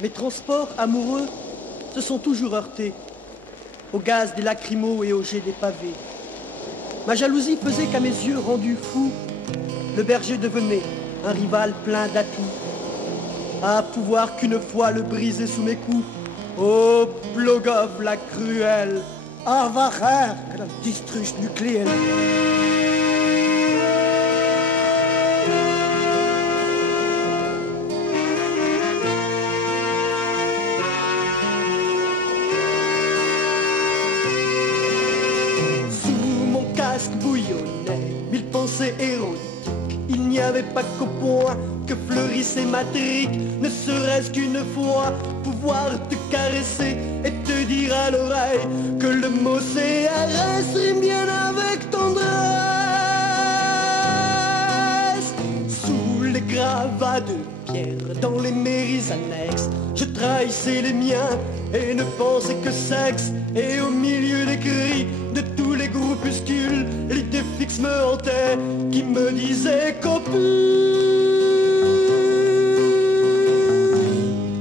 Mes transports amoureux se sont toujours heurtés au gaz des lacrymos et au jet des pavés. Ma jalousie faisait qu'à mes yeux rendus fous, le berger devenait un rival plein d'atouts. À pouvoir qu'une fois le briser sous mes coups, ô Plogoff la cruelle, Arvacher, la distruche nucléaire. Bouillonnait, mille pensées érotiques. Il n'y avait pas qu'au point que fleurissait ma trique, ne serait-ce qu'une fois pouvoir te caresser et te dire à l'oreille que le mot CRS rime bien avec tendresse. Sous les gravats de pierre, dans les mairies annexes, je trahissais les miens et ne pensais que sexe. Et au milieu des cris de tous les groupuscules, l'idée fixe me hantait qui me disait copule.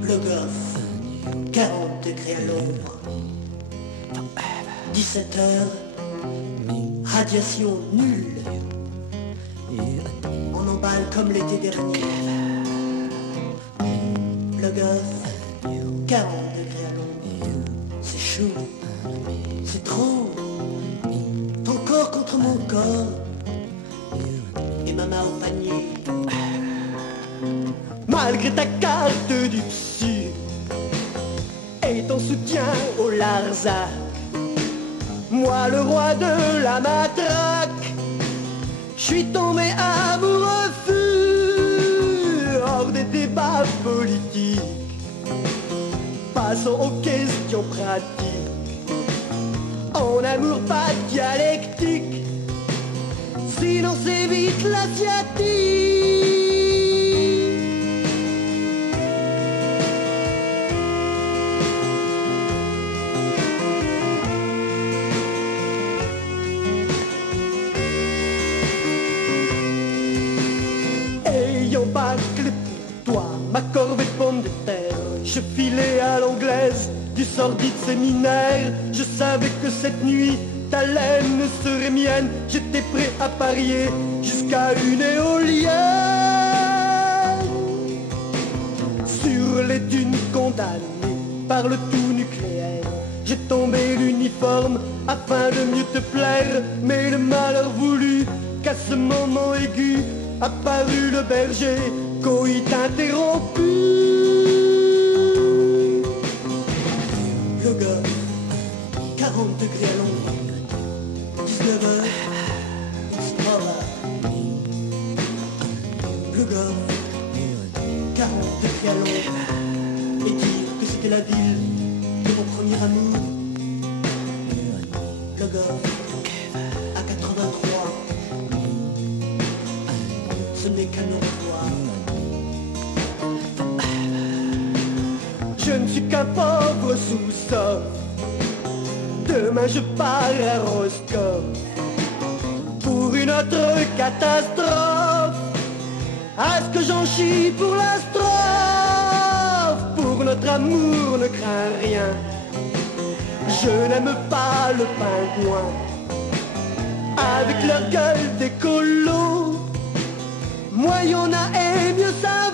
Plogoff, 40 degrés à l'ombre. 17 heures, radiation nulle. On emballe comme l'été dernier. Plogoff, 40 degrés à l'ombre. C'est chaud. C'est trop. Ton corps contre mon corps. Et ma main au panier. Malgré ta carte du Sud et ton soutien au Larzac, moi le roi de la matraque, je suis tombé amoureux fou hors des débats politiques. Passons aux questions pratiques. En amour pas de dialectique, sinon c'est vite l'asiatique. Ayant bâclé pour toi ma corvée de pommes de terre, je filais à l'anglaise du sordide séminaire. Je savais que cette nuit ta laine serait mienne. J'étais prêt à parier jusqu'à une éolienne. Sur les dunes condamnées par le tout nucléaire, j'ai tombé l'uniforme afin de mieux te plaire. Mais le malheur voulut qu'à ce moment aigu apparut le berger, coït interrompu. Le gars, 40 degrés à l'ombre, 19 heures, Strava. Le gars, 40 degrés à l'ombre, et dire que c'était la ville de mon premier amour. Le gars, à 83, ce n'est qu'un au revoir. Je ne suis qu'un pauvre sous-sol. Demain je pars à Roscoff pour une autre catastrophe. À ce que j'en chie pour la strophe. Pour notre amour ne crains rien. Je n'aime pas le pingouin avec leur gueule d'écolo. Moi y'en a et mieux ça